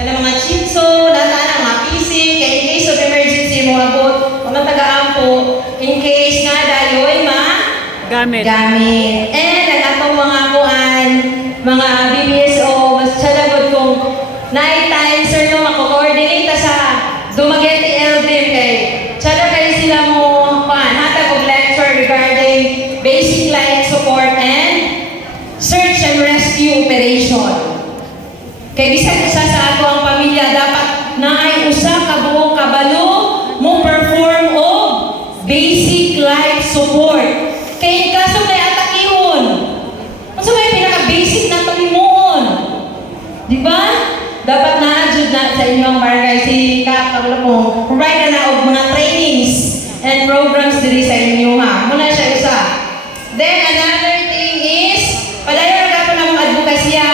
Kanang mga chinso, lahat mga PC, kaya in case of emergency mo abot, mga taga-ampo, in case nga dayoy Gamit. And ang atong mga kuan, mga BBSO, mas salagod kung night time, sir, no, mako-coordinate sa Dumaguete LDM kay tsada kayo sila mo kuan, hatag og lecture regarding basic life support and search and rescue operation. Kay bisan usa sa ato ang pamilya dapat naay usa ka buong kabalo mo perform og basic life support. Kay in kaso may atakihon. Unsa may pinaka-basic na pamimuon? Di ba? Dapat na-adjud na sa inyong barangay si Kakabalo mo. Provide na og mga trainings and programs diri sa inyo ha. Muna siya isa. Then another thing is padayon na po ng advokasya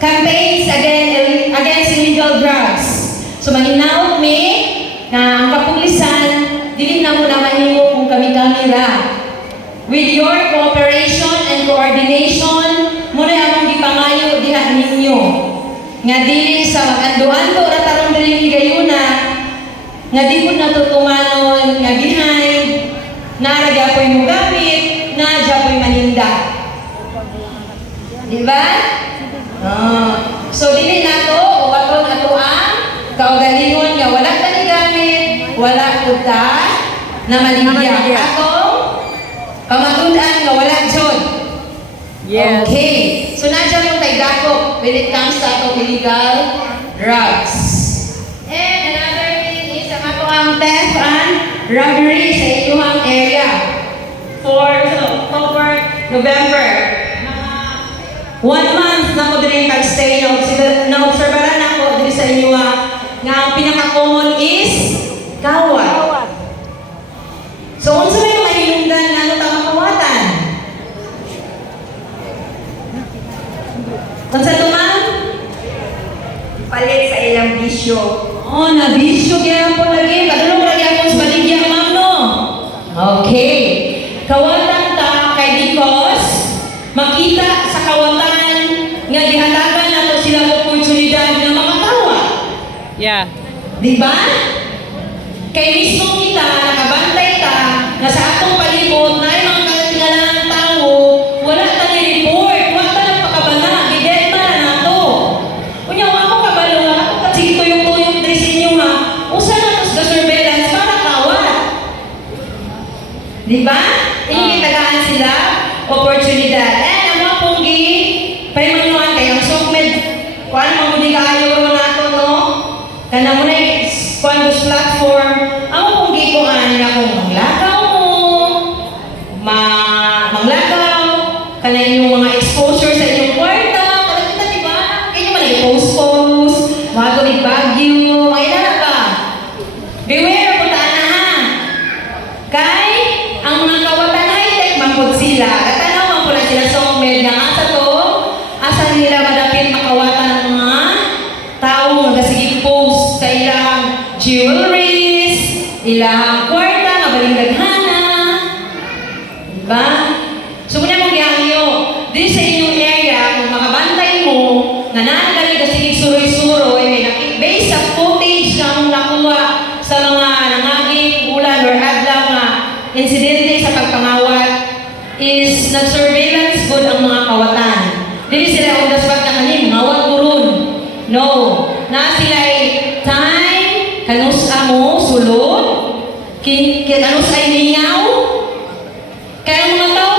campaigns against illegal drugs. So maninaot mi na ang kapulisan dili na mo na mahimo kung kami-kami ra. With your cooperation and coordination, muna among gipangayo diha ninyo. Nga dili sa mag-ando-ando na tarong dili higayuna, nga di po natutumanon, nga behind, na nagyapoy mo gamit, na dyapoy maninda. Diba? So dili nato o aton ato ang kaugalingon nga wala tani gamit, wala pud ta na maninda. Atong pamatud-an nga wala jud. Yes. Okay. So nandiyan mo tayo dako when it comes to atong illegal drugs. And another thing is ang ato ang theft and robbery sa inyong area. For October, November. 1 month na ko din kag-stay na-obserbaran ako din sa inyo nga ang pinaka-common is kawat. So, unsa may mahilungdan nga ano tamang kawatan? Unsa to ma'am? Palit sa ilang bisyo. Oh, na-bisyo kaya po lagi. Padulong lagi ako sa baligya, ma'am, no? Okay. Kawatan ta kay because makita sa kawatan nga gihatagan nato sila oportunidad na makatawa. Yeah. Di ba? Kay mismo kita, nakabantay ta, na sa atong palibot, na ay mga katingalang tao, wala ta ni-report, wala ta ng pakabana, gided man na nato. Kunya, wala ko kabalo nga, ako kasi tuyong-tuyong dress inyo ha, usa na tos ga surveillance para kawat. Di ba? Hindi tagaan sila, oportunidad. And ang mga punggi, paimanuan kayo, ang sokmed, kung ano mga kayo nato, no? Kana mo na Quandos platform, ang punggi ko nga kung manglakaw mo, manglakaw, kana yung mga exposure sa inyong kwarta, kana kita diba? Kaya man i-post-post, mga tubig bagyo, mga inana ba? Beware po na ha. Kay, ang mga kawatan high-tech mangkod sila, katanaw man po na sila songmed nga asa to, asa nila madapit makawatan ng mga tao nga sige post sa ilang jewelries, ilang kwarta, mabalindaghana. Diba? So, muna mong gihangyo, din sa inyong area, kung makabantay mo, na nanagali ka sige suroy-suroy, based sa footage na mong nakuha sa mga nangaging ulan or adlaw na insidente sa pagpangawat, is nag-surveillance good ang mga kawatan. Dili sila on the spot na kanin, ngawat kurun. No. Na sila ay time, kanus amo, sulod, kanus ay ningaw. Kaya mga tao